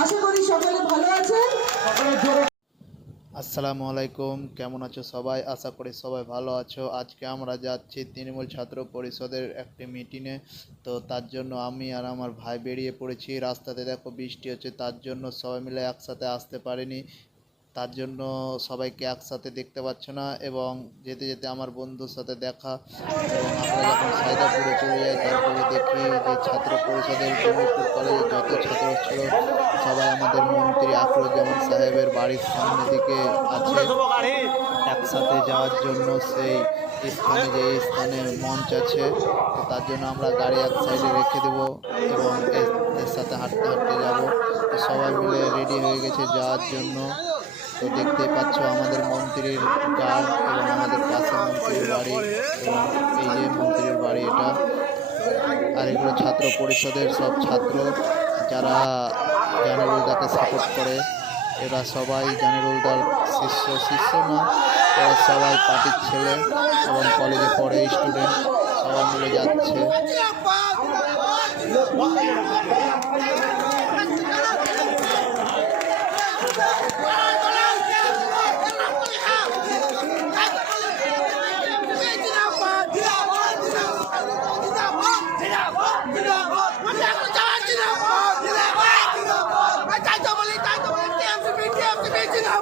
আশা করি সকলে ভালো আছেন। আসসালামু আলাইকুম, কেমন আছো সবাই? আশা করি সবাই ভালো আছো। আজকে আমরা যাচ্ছি তৃণমূল ছাত্র পরিষদের একটি মিটিংয়ে তো তার জন্য আমি আর আমার ভাই বেরিয়ে পড়েছি। রাস্তাতে দেখো বৃষ্টি হচ্ছে, তার জন্য সবাই মিলে একসাথে আসতে পারিনি। তার জন্য সবাইকে একসাথে দেখতে পাচ্ছ না এবং যেতে যেতে আমার বন্ধুর সাথে দেখা এবং আমরা যখন সাইদাপুরে চলে যাই, তারপরে দেখি যে ছাত্র পরিষদের জমিপুর কলেজে যত ছাত্র ছিল, সবাই আমাদের মন্ত্রী আখরুজ্জামান সাহেবের বাড়ির সামনে দিকে আছে। একসাথে যাওয়ার জন্য সেই স্থানে যে স্থানে মঞ্চ আছে, তো তার জন্য আমরা গাড়ি এক সাইডে রেখে দেবো এবং এর সাথে হাঁটতে হাঁটতে যাব। তো সবাই মিলে রেডি হয়ে গেছে যাওয়ার জন্য। তো দেখতেই পাচ্ছ আমাদের মন্ত্রীর গার্ড এবং আমাদের পাশে মন্ত্রীর বাড়ি এবং এই যে মন্ত্রীর বাড়ি এটা। আর এগুলো ছাত্র পরিষদের সব ছাত্র যারা জানিরুলদাকে সাপোর্ট করে, এরা সবাই জানিরুলদার শিষ্য শিষ্য না, এরা সবাই পার্টির ছেলে এবং কলেজে পড়ে স্টুডেন্ট সবাই মিলে যাচ্ছে।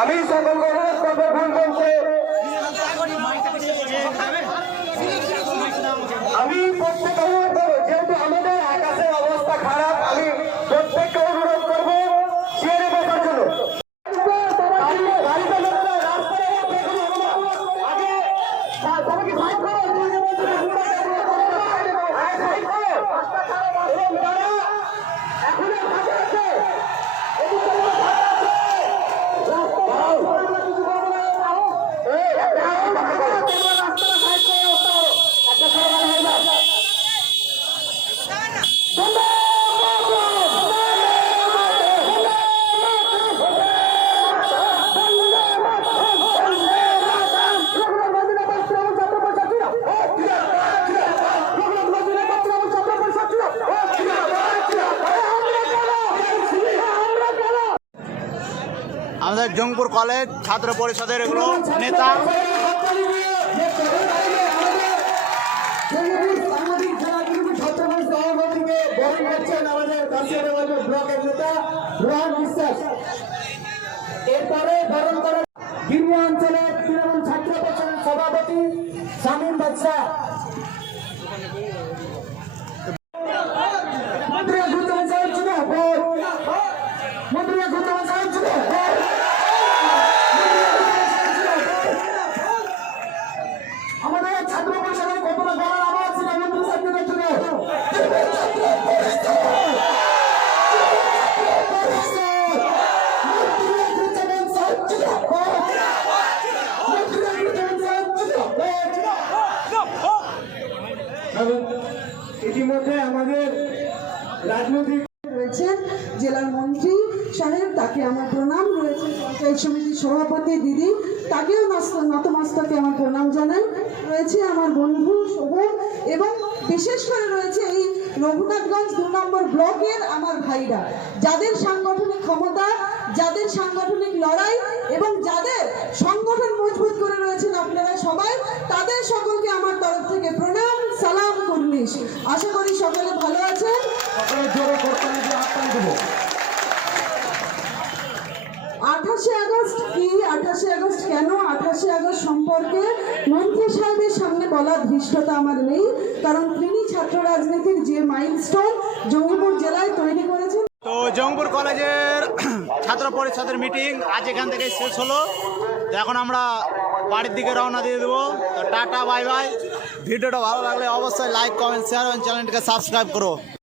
আমি সকল অনুরোধ করব ভুল বলতে আমি প্রত্যেক অনুরোধ করব যেহেতু আমাদের আকাশের অবস্থা খারাপ আমি প্রত্যেককে অনুরোধ করব চেয়ারে বসার জন্য গাড়িতে লোকরা রাস্তায় আগে সবাইকে সাইড করো হ্যাঁ, সাইড করো এবং যারা এখনও ফাঁকা আছে এদিকে ফাঁকা আছে আমাদের জংপুর কলেজ ছাত্র পরিষদের এগুলো নেতা। এরপরে গিরিয়া অঞ্চলের ছাত্র সভাপতি শামীম বাদশাহ। ইতিমধ্যে আমাদের রাজনৈতিক রয়েছেন জেলার মন্ত্রী সাহেব, তাকে আমার প্রণাম রয়েছে পঞ্চায়েত সমিতির সভাপতি দিদি, তাকেও নতমস্তকে আমার প্রণাম জানাই। রয়েছে আমার বন্ধু শোভন এবং বিশেষ করে রয়েছে এই রঘুনাথগঞ্জ দু নম্বর ব্লকের আমার ভাইরা। যাদের সাংগঠনিক ক্ষমতা, যাদের সাংগঠনিক লড়াই এবং যাদের সংগঠন মজবুত করে রয়েছেন আপনারা সবাই, তাদের সকলকে আমার কুর্নিশ আশা করি সকলে ভালো আছেন। সকলের জোরে করতে আহ্বান দেবো। আঠাশে আগস্ট কি? আঠাশে আগস্ট কেন? আঠাশে আগস্ট সম্পর্কে মন্ত্রী সাহেবের সামনে বলার ধৃষ্টতা আমার নেই। কারণ তিনি ছাত্র রাজনীতির যে মাইলস্টোন জঙ্গিপুর জেলায় তৈরি করেছেন। তো জঙ্গপুর কলেজের ছাত্র পরিষদের মিটিং আজ এখান থেকে শেষ হলো। তো এখন আমরা বাড়ির দিকে রওনা দিয়ে দেবো। তো টাটা, বাই বাই। ভিডিওটা ভালো লাগলে অবশ্যই লাইক কমেন্ট শেয়ার এবং চ্যানেলটিকে সাবস্ক্রাইব করো।